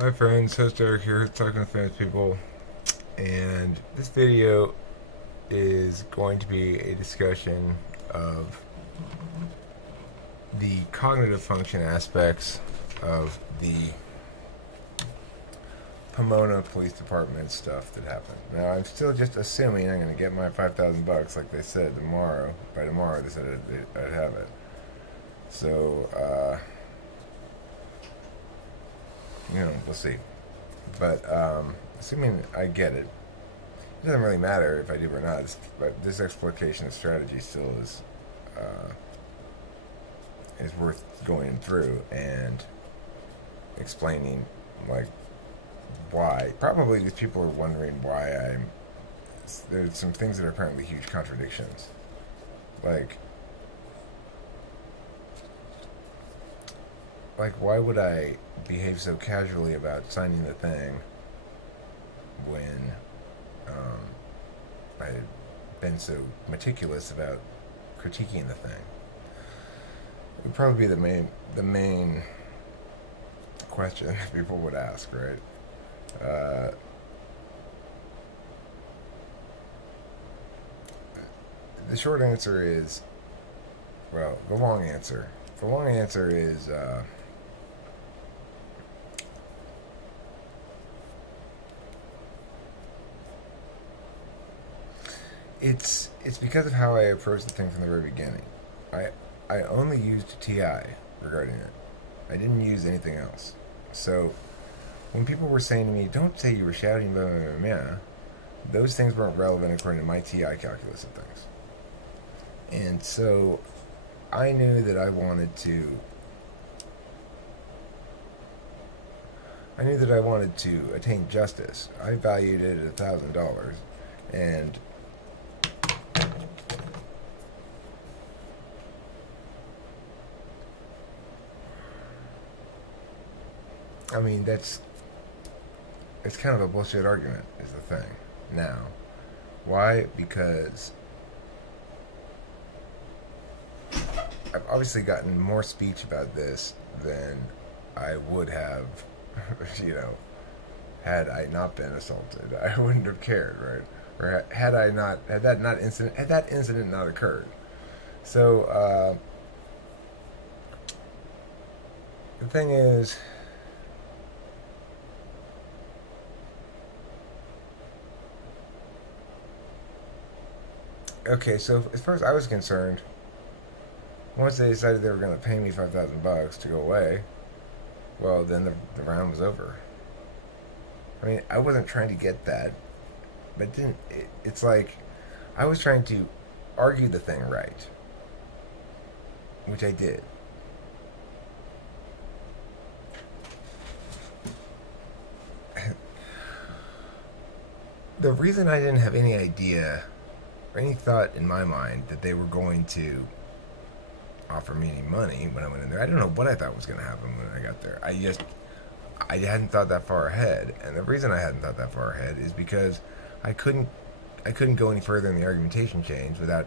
Hi friends, host Eric here, talking to famous people, and this video is going to be a discussion of the cognitive function aspects of the Pomona Police Department stuff that happened. Now, I'm still just assuming I'm going to get my $5,000 like they said tomorrow. By tomorrow, they said I'd have it. So, we'll see. But assuming I get it, it doesn't really matter if I do or not. But this exploitation strategy still is worth going through and explaining, like, why. Probably because people are wondering why there's some things that are apparently huge contradictions. Like, why would I behave so casually about signing the thing when I had been so meticulous about critiquing the thing? It would probably be the main question people would ask, right? The short answer is, well, the long answer. The long answer is, it's because of how I approached the thing from the very beginning. I only used TI regarding it. I didn't use anything else. So when people were saying to me, "Don't say you were shouting," blah, blah, blah, blah, those things weren't relevant according to my TI calculus of things. And so I knew that I wanted to attain justice. I valued it at $1,000, and I mean it's kind of a bullshit argument is the thing. Now, why? Because I've obviously gotten more speech about this than I would have, had I not been assaulted. I wouldn't have cared, right? Or had that incident not occurred. So the thing is, okay. So as far as I was concerned, once they decided they were going to pay me $5,000 to go away, well, then the round was over. I mean, I wasn't trying to get that, but it's like I was trying to argue the thing right, which I did. The reason I didn't have any idea or any thought in my mind that they were going to offer me any money when I went in there. I don't know what I thought was going to happen when I got there. I hadn't thought that far ahead, and the reason I hadn't thought that far ahead is because I couldn't go any further in the argumentation change without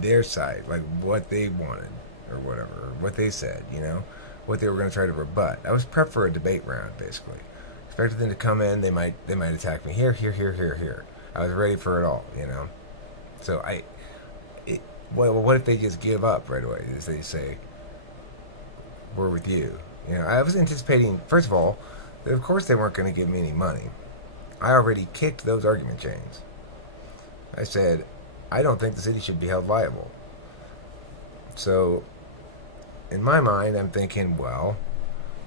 their side, like what they wanted or whatever, or what they said, what they were going to try to rebut. I was prepped for a debate round, basically. Expected them to come in, they might attack me here, here, here, here, here. I was ready for it all, So what if they just give up right away? As they say, "We're with you." I was anticipating, first of all, that of course they weren't going to give me any money. I already kicked those argument chains. I said, I don't think the city should be held liable. So, in my mind, I'm thinking, well,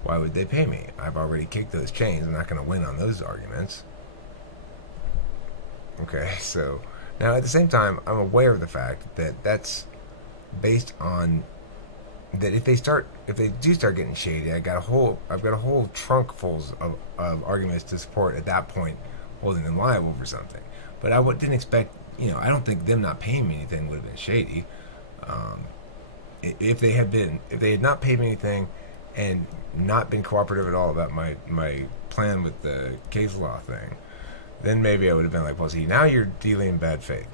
why would they pay me? I've already kicked those chains. I'm not going to win on those arguments. Okay, so now at the same time, I'm aware of the fact that that's based on that if they do start getting shady, I've got a whole trunk full of arguments to support at that point holding them liable for something. But I didn't expect, I don't think them not paying me anything would have been shady. If they had not paid me anything and not been cooperative at all about my plan with the case law thing, then maybe I would have been like, well, see, now you're dealing in bad faith.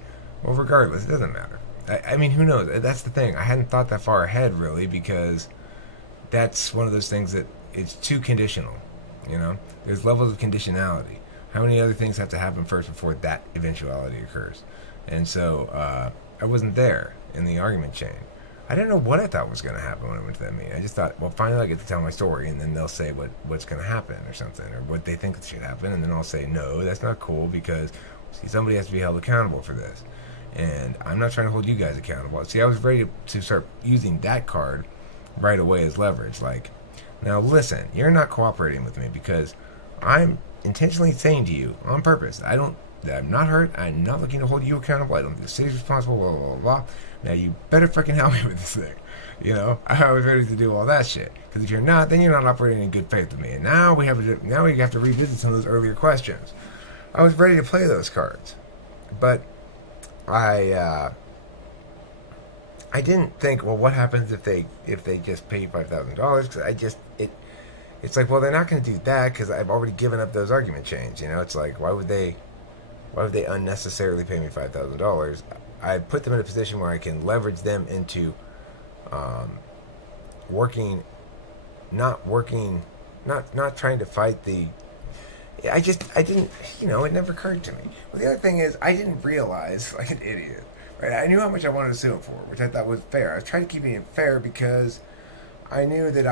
Well, regardless, it doesn't matter. I mean, who knows? That's the thing. I hadn't thought that far ahead, really, because that's one of those things that it's too conditional. You know, there's levels of conditionality. How many other things have to happen first before that eventuality occurs? And so I wasn't there in the argument chain. I didn't know what I thought was going to happen when I went to that meeting. I just thought, well, finally I get to tell my story, and then they'll say what's going to happen or something, or what they think should happen, and then I'll say, no, that's not cool because, see, somebody has to be held accountable for this. And I'm not trying to hold you guys accountable. See, I was ready to start using that card right away as leverage. Like, now listen, you're not cooperating with me because I'm intentionally saying to you on purpose, I'm not hurt. I'm not looking to hold you accountable. I don't think the city's responsible. Blah blah blah blah. Now you better fucking help me with this thing. You know, I was ready to do all that shit. Because if you're not, then you're not operating in good faith with me. And now we have to revisit some of those earlier questions. I was ready to play those cards, but I didn't think, well, what happens if they just pay $5,000? Because it's like, well, they're not going to do that because I've already given up those argument chains. You know, it's like, why would they unnecessarily pay me $5,000? I put them in a position where I can leverage them into not trying to fight the. I didn't, it never occurred to me. Well, the other thing is, I didn't realize, like an idiot, right? I knew how much I wanted to sue him for, which I thought was fair. I was trying to keep it fair because I knew that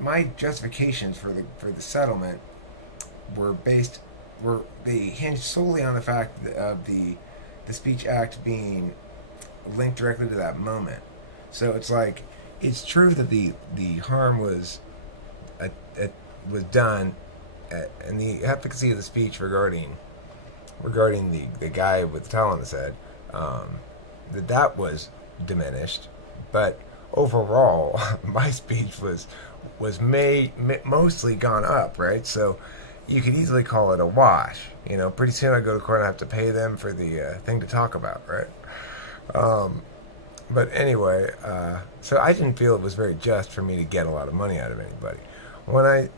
my justifications for the settlement they hinged solely on the fact of the speech act being linked directly to that moment. So it's like, it's true that the harm was done, and the efficacy of the speech regarding the guy with the towel on his head, that was diminished, but overall my speech was mostly gone up, right? So you could easily call it a wash. Pretty soon I go to court and I have to pay them for the thing to talk about, right? But anyway, so I didn't feel it was very just for me to get a lot of money out of anybody. When I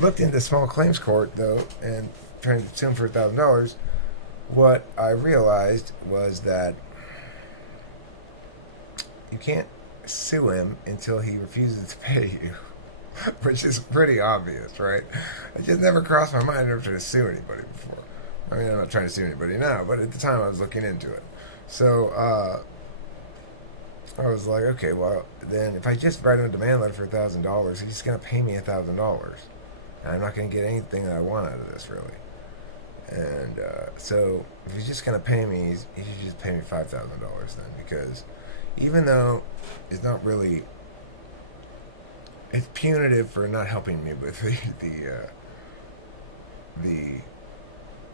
looked into small claims court, though, and trying to sue him for $1,000, what I realized was that you can't sue him until he refuses to pay you. Which is pretty obvious, right? It just never crossed my mind ever to sue anybody before. I mean, I'm not trying to sue anybody now, but at the time I was looking into it. So I was like, okay, well, then if I just write him a demand letter for $1,000, he's just going to pay me $1,000. And I'm not going to get anything that I want out of this, really. And so if he's just going to pay me, he should just pay me $5,000 then, because even though it's not really... It's punitive for not helping me with the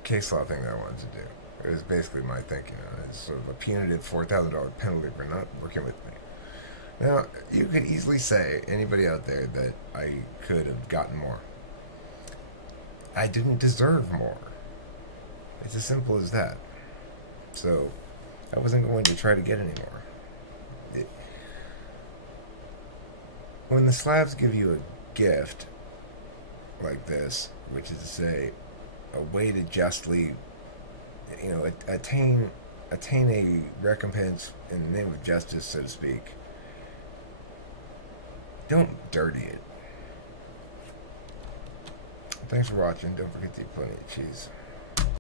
case law thing that I wanted to do. It was basically my thinking on it. It's sort of a punitive $4,000 penalty for not working with me. Now, you could easily say, anybody out there, that I could have gotten more. I didn't deserve more. It's as simple as that. So, I wasn't going to try to get any more. When the Slavs give you a gift like this, which is to say, a way to justly, attain a recompense in the name of justice, so to speak, don't dirty it. Thanks for watching. Don't forget to eat plenty of cheese.